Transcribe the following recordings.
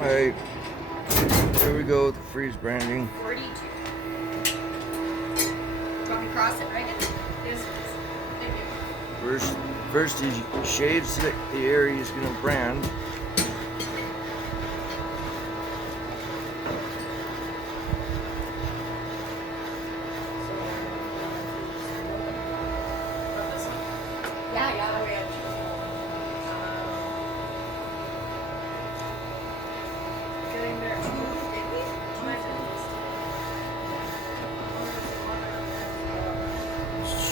Alright, there we go with the freeze branding. 42. Do you want me to cross it, Reagan? Yes. Thank you. First he shaves the area he's going to brand. Yeah, we have. Getting there.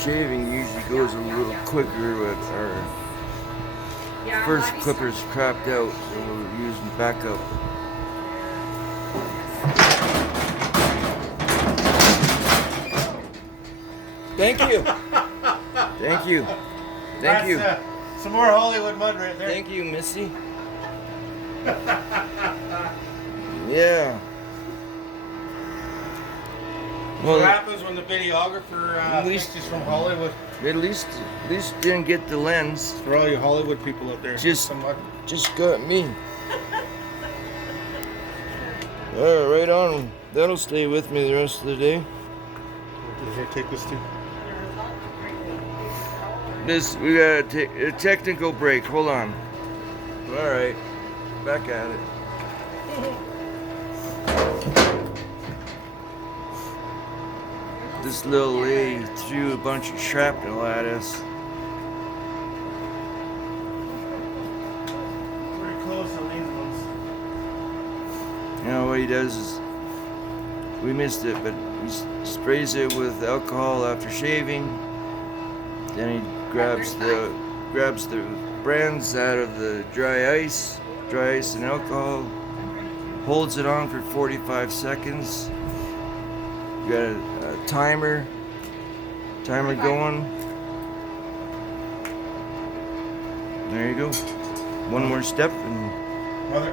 Shaving usually goes a little quicker with our first clippers crapped out, so we're using backup. Thank you. Thank you. Thank you. Some more Hollywood mud right there. Thank you, Missy. Yeah. Well, what happens when the videographer thinks he's from Hollywood? At least didn't get the lens. For all you Hollywood people out there. Just got me. Right on. That'll stay with me the rest of the day. Here, take this too. We gotta take a technical break. Hold on. All right, back at it. This little lady threw a bunch of shrapnel at us. Pretty close on these ones. You know what he does is, we missed it, but he sprays it with alcohol after shaving. Then he grabs the brands out of the dry ice and alcohol, holds it on for 45 seconds. You got a timer going. There you go. One more step and Mother.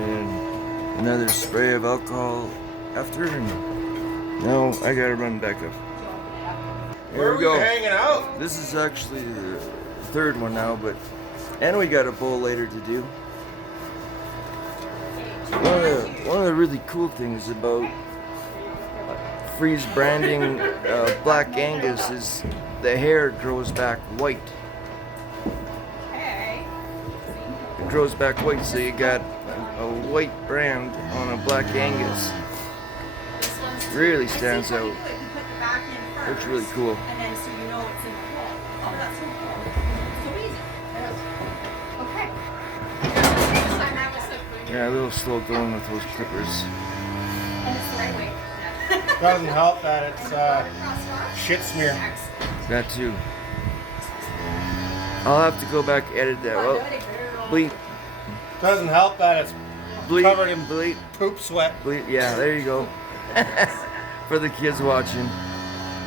then another spray of alcohol after, and now I gotta run back up. Where are we hanging out? This is actually the third one now, and we got a bowl later to do. One of the really cool things about freeze branding Black Angus is the hair grows back white. It grows back white, so you got a white brand on a Black Angus. Really stands out. Looks really cool. And then so you know it's in the hole. Oh, that's so cool. So easy. Okay. Yeah, a little slow going with those clippers. And it's the right way. Doesn't help that it's shit smear. That too. I'll have to go back edit that. Well, bleep. Doesn't help that it's covered in bleep. Poop sweat. Bleep. Yeah, there you go. For the kids watching.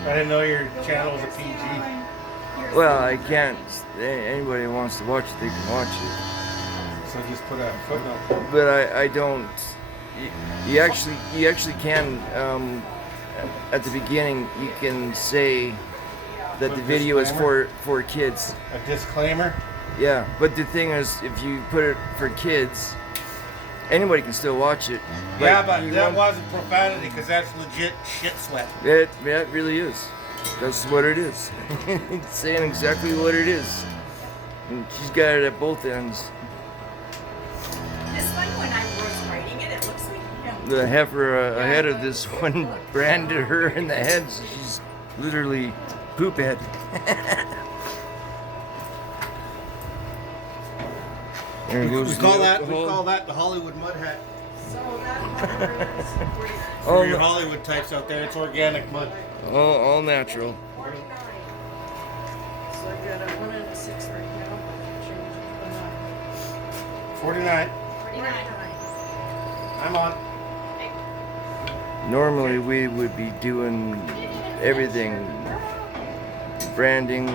I didn't know your channel was a PG. Well, I can't. Anybody who wants to watch it, they can watch it. So just put a footnote. But I don't. You actually can. At the beginning, you can say that the video is for kids. A disclaimer. Yeah, but the thing is, if you put it for kids, anybody can still watch it. Yeah, but that wasn't profanity because that's legit shit sweat. It really is. That's what it is. It's saying exactly what it is. And she's got it at both ends. This one, when I was writing it, it looks like The heifer ahead of this one branded her in the head, so she's literally poop head. There goes we call that the Hollywood mud hat. So that number is 49. For your Hollywood types out there, it's organic mud. All natural. 49. So I got a 1 and a 6 right now. Change it to 49. 49. I'm on. Normally we would be doing everything, branding,